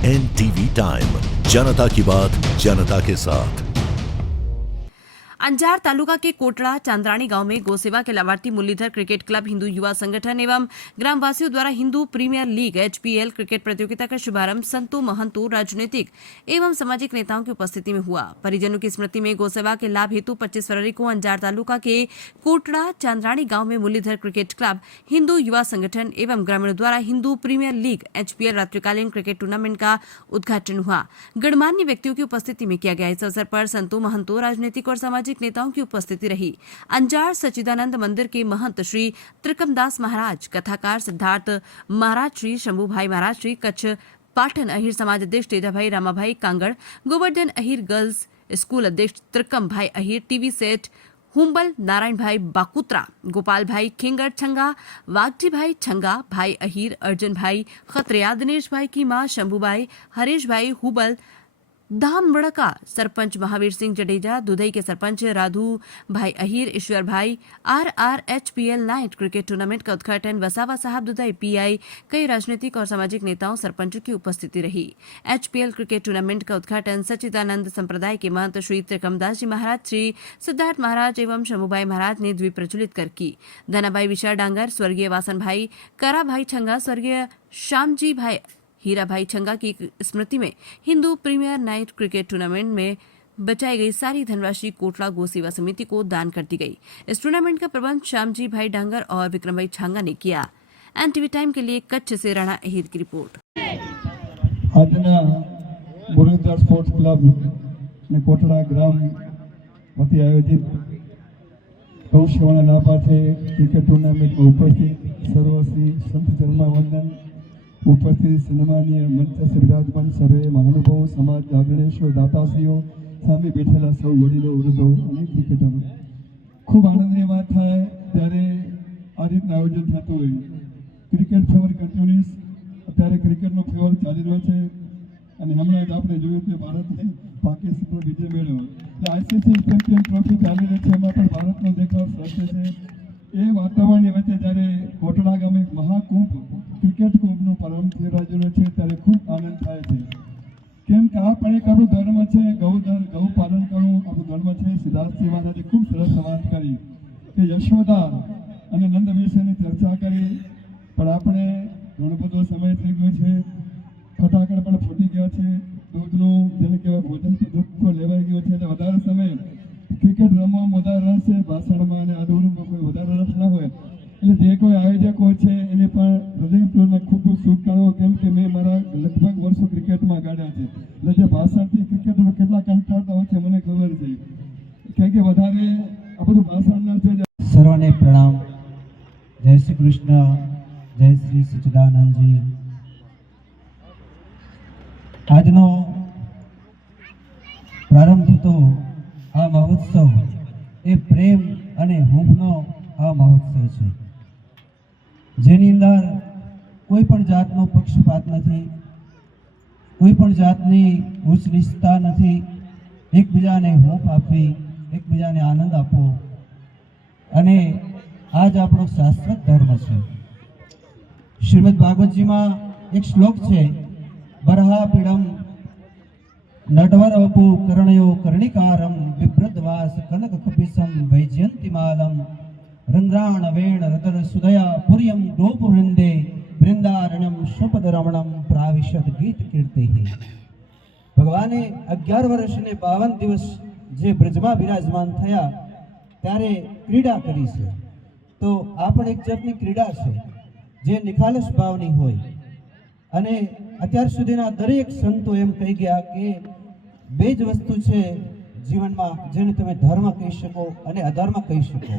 NTV time, जनता की बात जनता के साथ। अंजार तालुका के कोटड़ा चांद्राणी गांव में गौसेवा के लाभार्थी मुरलीधर क्रिकेट क्लब हिंदू युवा संगठन एवं ग्रामवासियों द्वारा Hindu Premier League HPL cricket प्रतियोगिता का शुभारंभ संतों महंतों राजनीतिक एवं सामाजिक नेताओं की उपस्थिति में हुआ। परिजनों की स्मृति में गौसेवा के लाभ हेतु 25 फरवरी को अंजार तालुका के कोटड़ा चांद्राणी गांव में मुरलीधर क्रिकेट क्लब हिंदू युवा संगठन एवं ग्रामीणों द्वारा हिंदू प्रीमियर लीग HPL रात्रिकालीन क्रिकेट टूर्नामेंट का उद्घाटन हुआ। गणमान्य व्यक्तियों की उपस्थिति में किया गया। इस अवसर पर संतों महंतों राजनीतिक और सामाजिक नेताओं की उपस्थिति रही। अंजार सच्चिदानंद मंदिर के महंत श्री त्रिकमदास महाराज, कथाकार सिद्धार्थ महाराज, श्री शंभू भाई महाराज, श्री कच्छ पाटन अहिर समाज अध्यक्ष तेजाभाई रामाभाई कांगड़, गोवर्धन अहिर गर्ल्स स्कूल अध्यक्ष त्रिकम भाई अहिर, टीवी सेठ हुम्बल नारायण भाई बाकुत्रा, गोपाल भाई खेंगर छंगा, वागजी भाई छंगा, भाई अहिर, अर्जुन भाई खत्रिया, दिनेश भाई की मां शंभूभाई, हरीश भाई हुबल, धामबड़का सरपंच महावीर सिंह जडेजा, दुधई के सरपंच राधू भाई अहिर, ईश्वर भाई, RRHPL नाइट क्रिकेट टूर्नामेंट का उद्घाटन वसावा साहब दुधई, PI, कई राजनीतिक और सामाजिक नेताओं सरपंचों की उपस्थिति रही। HPL क्रिकेट टूर्नामेंट का उद्घाटन सच्चिदानंद संप्रदाय के महंत श्री त्रिकमदास जी महाराज, श्री सिद्धार्थ महाराज एवं शंभूभाई महाराज ने द्वीप प्रज्वलित कर की। धनाभाई विशाल डांगर, स्वर्गीय वासन भाई, करा भाई छंगा, स्वर्गीय श्यामजी भाई हीरा भाई छंगा की स्मृति में Hindu Premier night cricket tournament में बचाई गई सारी धनराशि कोटड़ा गौ सेवा समिति को दान कर दी गई। इस टूर्नामेंट का प्रबंध श्यामजी भाई डांगर और विक्रम भाई छांगा ने किया। NTV टाइम के लिए कच्छ से राणा अहिर की रिपोर्ट। આજના મુરલીધર સ્પોર્ટ્સ ક્લબ ને કોટડા ગ્રામ વતી આયોજિત ગૌસેવાના લાભાર્થે ક્રિકેટ ટુર્નામેન્ટમાં ઉપસ્થિત સર્વશ્રી સંત ચરણવંદન ઉપસ્થિત સન્માનીય મંચસ્થ વિરાજમાન સર્વે મહાનુભાવો, સમાજ અગ્રણીઓ, દાતાશ્રીઓ, સામે બેઠેલા સૌ વડીલો, વૃદ્ધો અને ક્રિકેટરો, ખૂબ આનંદની વાત થાય ત્યારે આ રીતનું આયોજન થતું હોય। ક્રિકેટ ફેવર કન્ટિન્યુઅસ અત્યારે ક્રિકેટનો ફેવર ચાલી રહ્યો છે અને હમણાં જ આપણે જોયું કે ભારતને પાકિસ્તાન પર વિજય મેળવ્યો, એટલે ICC ચેમ્પિયન ટ્રોફી ચાલી રહી છે, એમાં પણ ભારતનો દેખાવ શ્રેષ્ઠ છે। એ વાતાવરણની વચ્ચે જ્યારે કોટડા ગામે એક મહાકુંભ ક્રિકેટ કુંભનો પ્રારંભ થઈ રહ્યો છે ત્યારે ખૂબ આનંદ થાય છે, કેમ કે આ પણ એક આપણો ધર્મ છે, ગૌ પાલન કરવું આપણો ધર્મ છે। સિદ્ધાર્થજી મહારાજે ખૂબ સરસ વાત કરી કે યશોદા અને નંદ વિશેની ચર્ચા કરી, પણ આપણે ઘણો બધો સમય થઈ ગયો છે, ફટાકડા પણ ફૂટી ગયા છે, દૂધનું જેને કહેવાય ભોજન દૂધ પણ લેવાઈ ગયો છે, એટલે વધારે સમય ક્રિકેટ રમવામાં વધારે રસ છે, ભાષણમાં અને અધૂરમાં કોઈ વધારે રસ ના હોય, એટલે જે કોઈ આયોજક હોય છે એને પણ હૃદયપૂર્વક ખૂબ ખૂબ શુભકામનાઓ, કેમ કે મેં મારા લગભગ વર્ષો ક્રિકેટમાં ગાળ્યા છે, એટલે જે ભાષણથી ક્રિકેટરો કેટલા કંટાળતા હોય છે મને ખબર છે, કેમ કે વધારે આ બધું ભાષણ ના છે। સર્વને પ્રણામ, જય શ્રી કૃષ્ણ, જય શ્રી સચ્ચિદાનંદજી। આજનો પ્રારંભ થતો આ મહોત્સવ એ પ્રેમ અને હૂંફનો આ મહોત્સવ છે, જેની અંદર કોઈ પણ જાતનો પક્ષપાત નથી, કોઈ પણ જાતની ઉચ્ચ નીચતા નથી, એકબીજાને હૂંફ આપવી, એકબીજાને આનંદ આપવો, અને આ જ આપણો શાશ્વત ધર્મ છે। શ્રીમદ ભાગવતજીમાં એક શ્લોક છે, બરહા પીડમ નટવર વપુ કરણયો કર્ણિકારમ વિભ્રદવાસ કનક કપિસમ વૈજયંતિમાલમ રંદ્રાણ વેણ રતર સુદયા પુર્યમ ગોપ વૃંદે વૃંદારણ્યમ સુપદ રમણમ પ્રાવિશદ ગીત કીર્તિહી। ભગવાને 11 વર્ષ અને 52 દિવસ જે બ્રજમાં બિરાજમાન થયા ત્યારે ક્રીડા કરી છે, તો આ પણ એક જાતની ક્રીડા છે જે નિખાલસ ભાવની હોય, અને અત્યાર સુધીના દરેક સંતો એમ કહી ગયા કે બે જ વસ્તુ છે જીવનમાં જેને તમે ધર્મ કહી શકો અને અધર્મ કહી શકો।